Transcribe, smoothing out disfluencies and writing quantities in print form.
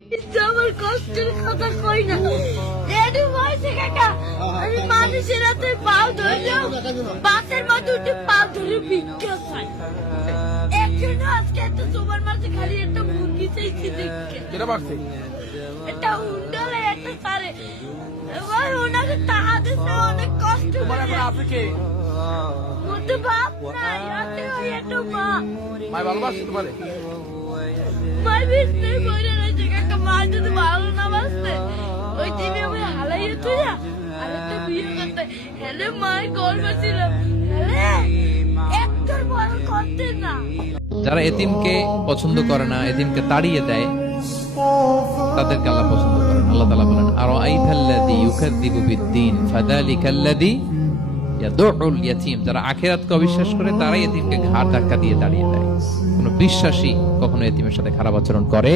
আমার কষ্টের কথা কই না, এডু বয়সে কাকা আমি মানুষের হাতে পাও ধরলেও বাসের মধ্যে উঠে পাও ধরে ভিক্ষা চাই। একজন আজকে এত তোমার মাঝে খালি একটা মুরগি চাইছি দেখে কেটা পারছে এটা উন্ডলে একটা সারে এবার ওনাকে তাহাতে অনেক কষ্ট তোমার এখন আছে কে? মতো বাপ নাই হাতে ওই একটা মা মাই ভালোবাসছে তোমারে? মাই বিস্তে বইরে রয়েছে কাকা, মা যদি ভালো না বাসতে ওই দিনে আমি হালাইয়ে তুই আর একটা বিয়ে করতে হেলে মায়ের গর্ব ছিল, হেলে একটার বড় করতে না। যারা এতিমকে পছন্দ করে না, এতিমকে তাড়িয়ে দেয়, তাদেরকে আল্লাহ পছন্দ করেন। আল্লাহ তাআলা বলেন, আরাআইতাল্লাযী ইউকাযযিবু বিদ্দীন ফাযালিকাল্লাযী ইয়াদউল ইয়াতীম। যারা আখিরাতকে অবিশ্বাস করে তারাই এতিমকে ঘাড় ধাক্কা দিয়ে তাড়িয়ে দেয়। কোন বিশ্বাসী কখনো এতিমের সাথে খারাপ আচরণ করে